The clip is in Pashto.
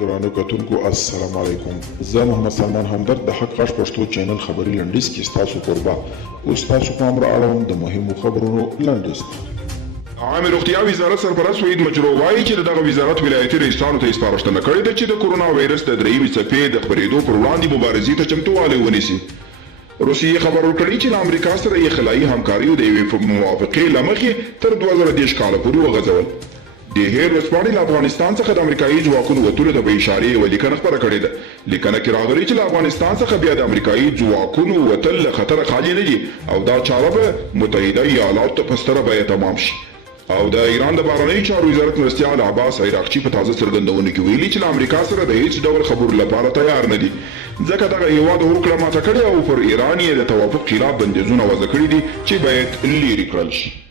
درانه کتونکو السلام علیکم. زه محمد سلمان همدرد د حق غږ پښتو چینل خبري لنډیز کې ستاسو قربا اوس تاسو پام را اړوم د مهمو خبرونو لنډیز. عامه روغتیا وزارت سرپرست وحید مجرو وایي چې دغه وزارت ولایتي رئیسانو ته سپارښتنه کړې ده چې د کورونا وایرس د درېیمې څپې د خپرېدو پر وړاندې مبارزې ته چمتووالی ونیسي. روسیې خبر ورکړی چې له امریکا سره یې خلایي همکاریو د یوې موافقې له مخې تر 2030 کاله پورې وغځول. د هیر ورځپاڼې له افغانستان څخه د امریکایي ځواکونو وتلو ته په اشارې یوه لیکنه خپره کړې ده. لیکنه کې راغلي چې له افغانستان څخه بیا د امریکایي ځواکونو وتل له خطره خالي نه دي او دا چاره به متحده ایالاتو ته په ستره بیه تمام شي. او د ایران د بهرنیو چارو وزارت مرستیال عباس عراقچي په تازه څرګندونو کې ویلي چې له امریکا سره د هیڅ ډول خبرو لپاره تیار نه دي ځکه دغه هیواد هوکړه ماته کړې او پر ایران یې د توافق خلاف بندیزونه وضع کړي دي چې باید لرې کړل شي.